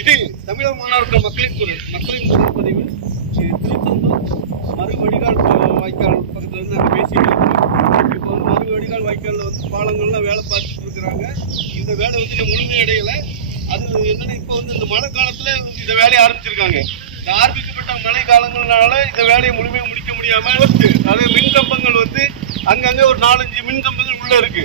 இது தமிழக மாணவர்கள் மக்களின் குரல். மக்களின் குரல் பதிவு திருத்தந்தூர் மறு வடிகால் வாய்க்கால் பக்கத்துல இருந்து நாங்கள் பேசிட்டு இருக்கோம். இப்போ வந்து மறு வடிகால் வாய்க்காலில் வந்து பாலங்கள்லாம் வேலை பார்த்துட்டு இருக்கிறாங்க. இந்த வேலை வந்து இன்னும் அது என்னன்னா இப்போ வந்து இந்த மழை காலத்துல இந்த வேலையை ஆரம்பிச்சிருக்காங்க. இந்த ஆரம்பிக்கப்பட்ட மழை காலங்கள்னால இந்த வேலையை முழுமையாக முடிக்க முடியாம அதே மின் கம்பங்கள் வந்து அங்கங்கே ஒரு நாலஞ்சு மின் கம்பங்கள் உள்ள இருக்கு.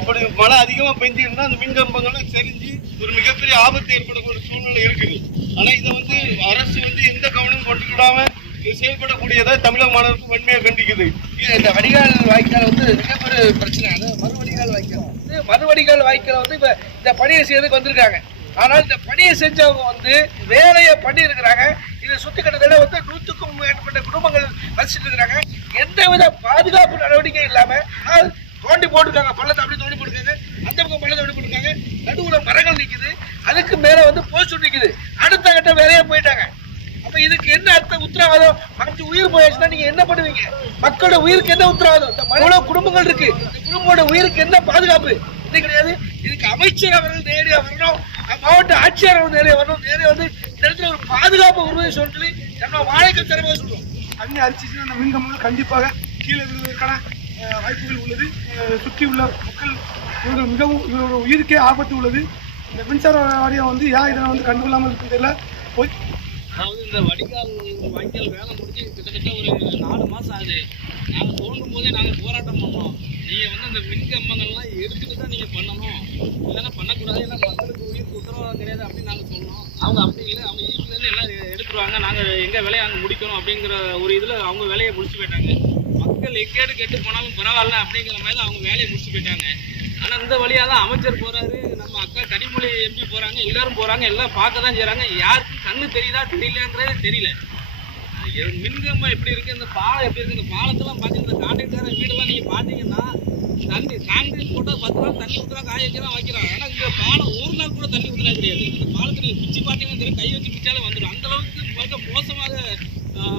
இப்படி மழை அதிகமா பெஞ்சிருந்தா அந்த மின் கம்பங்கள்லாம் செறிஞ்சு ஒரு மிகப்பெரிய ஆபத்து ஏற்படக்கூடிய சூழ்நிலை இருக்குது. ஆனா இதை வந்து அரசு வந்து எந்த கவனமும் கொண்டுக்கிடாம இது செயல்படக்கூடியதை தமிழக மாணவருக்கு வன்மையாக கண்டிக்குது. இது இந்த வடிகால் வாய்க்கால் வந்து மிகப்பெரிய பிரச்சனை. அது மறு வடிகால் வாய்க்கால். வந்து மறு வடிகால் வாய்க்கால் வந்து இப்ப இந்த பணியை செய்யறதுக்கு வந்திருக்காங்க. ஆனால் இந்த பணியை செஞ்சவங்க வந்து வேலையை பண்ணி இருக்கிறாங்க இதை சுத்தி கிட்டத்தட்ட வந்து நூற்றுக்கும் மேற்பட்ட குடும்பங்கள் வசிச்சுட்டு இருக்கிறாங்க. எந்தவித பாதுகாப்பு நடவடிக்கை இல்லாம தோண்டி போட்டுருக்காங்க பள்ளத்தை அப்படி தோண்டி போட்டுருக்காங்க அந்த பக்கம் பள்ளத்தை அப்படி போட்டுருக்காங்க. நடுவில் மரங்கள் நிற்குது அதுக்கு மேலே வந்து போஸ்டர் நிற்குது அடுத்த கட்ட வேலையே போயிட்டாங்க. அப்போ இதுக்கு என்ன அர்த்த உத்தரவாதம்? அஞ்சு உயிர் போயாச்சுன்னா நீங்கள் என்ன பண்ணுவீங்க? மக்களோட உயிருக்கு என்ன உத்தரவாதம்? இந்த மனித குடும்பங்கள் இருக்கு. இந்த குடும்பமோட உயிருக்கு என்ன பாதுகாப்பு? இது கிடையாது. இதுக்கு அமைச்சர் அவர்கள் நேரடியாக வரணும். மாவட்ட ஆட்சியர் அவர்கள் நேரடியாக வரணும். நேரடியாக வந்து இந்த இடத்துல ஒரு பாதுகாப்பு உறுதி சொல்லி நம்ம வாழைக்கு திறமையாக சொல்லுவோம் தண்ணி அரிச்சிச்சுன்னா அந்த மின்கம்பங்கள் கண்டிப்பாக கீழே விழுவதற்கான வாய்ப்புகள் உள்ளது. சுற்றி உள்ள மக்கள் இவர்கள் மிகவும் இவரோட உயிருக்கே ஆபத்து உள்ளது. இந்த மின்சார வாரியம் வந்து ஏன் இதை வந்து கண்டுகொள்ளாமல் இருக்குது தெரியல. போய் அதாவது இந்த வடிகால் வாய்க்கால் வேலை முடிஞ்சு கிட்டத்தட்ட ஒரு நாலு மாதம் ஆகுது. நாங்கள் தோண்டும் போதே நாங்கள் போராட்டம் பண்ணோம். நீங்கள் வந்து அந்த மின் கம்பங்கள்லாம் எடுத்துட்டு தான் நீங்கள் பண்ணணும். இல்லைன்னா பண்ணக்கூடாது. ஏன்னா மக்களுக்கு உயிருக்கு உத்தரவாதம் கிடையாது அப்படின்னு நாங்கள் சொன்னோம். அவங்க அப்படி இல்லை. அவங்க ஈட்டிலேருந்து எல்லாம் எடுத்துருவாங்க. நாங்கள் எங்கள் வேலையை அங்கே முடிக்கணும் அப்படிங்கிற ஒரு இதில் அவங்க வேலையை முடிச்சு போயிட்டாங்க. மக்கள் எக்கேடு கெட்டு போனாலும் பரவாயில்ல அப்படிங்கிற மாதிரி தான் அவங்க வேலையை முடிச்சு போயிட்டாங்க. ஆனால் இந்த வழியாக தான் அமைச்சர் போகிறாரு நம்ம அக்கா கனிமொழி எம்பி போகிறாங்க எல்லாரும் போகிறாங்க எல்லாம் பார்க்க தான் செய்கிறாங்க யாருக்கும் கண்ணு தெரியுதா தெரியலன்றதே தெரியல. மின்கம்பம் எப்படி இருக்குது இந்த பாலம் எப்படி இருக்குது இந்த பாலத்தெல்லாம் பார்த்தீங்கன்னா இந்த கான்ட்ராக்டர் வீடெல்லாம் நீங்கள் பார்த்தீங்கன்னா தண்ணி கான்கிரீட் போட்டால் பத்து நாள் தண்ணி ஊற்றுறா காய வைக்கிறா வைக்கிறான் ஆனால் இந்த பாலம் ஒரு நாள் கூட தண்ணி ஊற்றுனா கிடையாது. இந்த பாலத்தை நீங்கள் பிச்சு பார்த்தீங்கன்னா தெரியும் கை வச்சு பிச்சாலே வந்துடும். அந்தளவுக்கு மிக மோசமாக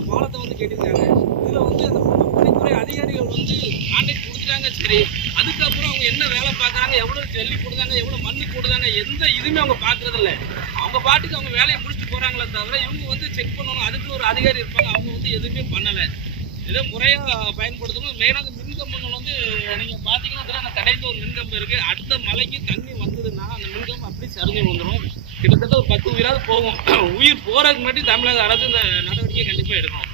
பாலத்தை வந்து கேட்டிருக்காங்க இதில் வந்து அந்த பொதுப்பணித்துறை அதிகாரிகள் வந்து கான்ட்ராக்ட் கொடுத்துட்டாங்க சரி. அதுக்கப்புறம் அவங்க என்ன வேலை பார்க்குறாங்க எவ்வளோ ஜல்லி போடுறாங்க எவ்வளோ மண்ணு போடுறாங்க எந்த இதுவுமே அவங்க பார்க்குறதில்ல. அவங்க பாட்டுக்கு அவங்க வேலையை முடிச்சுட்டு போகிறாங்களே தவிர இவங்க வந்து செக் பண்ணணும். அதுக்குன்னு ஒரு அதிகாரி இருப்பாங்க. அவங்க வந்து எதுவுமே பண்ணலை. ஏதோ முறையாக பயன்படுத்தணும். மெயினாக அந்த மின்கம்பங்கள் வந்து நீங்கள் பார்த்தீங்கன்னா தெரியும், அந்த கடையில் ஒரு மின்கம்பம் இருக்குது அடுத்த மலைக்கு தண்ணி வந்ததுன்னா அந்த மின்கம்பம் அப்படியே சரிஞ்சு வந்துடும் கிட்டத்தட்ட ஒரு பத்து உயிராவது போகும். உயிர் போகிறதுக்கு முன்னாடி தமிழக அரசு இந்த நடவடிக்கையை கண்டிப்பாக எடுக்கணும்.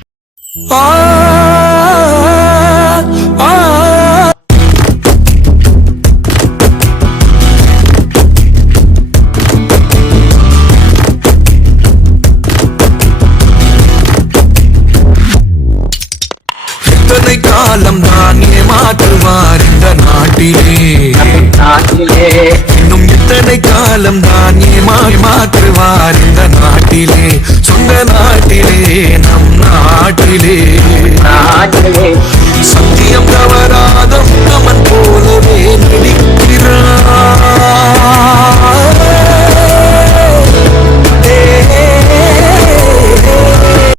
காலம் தான் ஏமாற்றுவார் இந்த நாட்டிலே. நாட்டிலே. காலம் தான் மாற்றுவார் இந்த நாட்டிலே சொந்த நாட்டிலே நம் நாட்டிலே.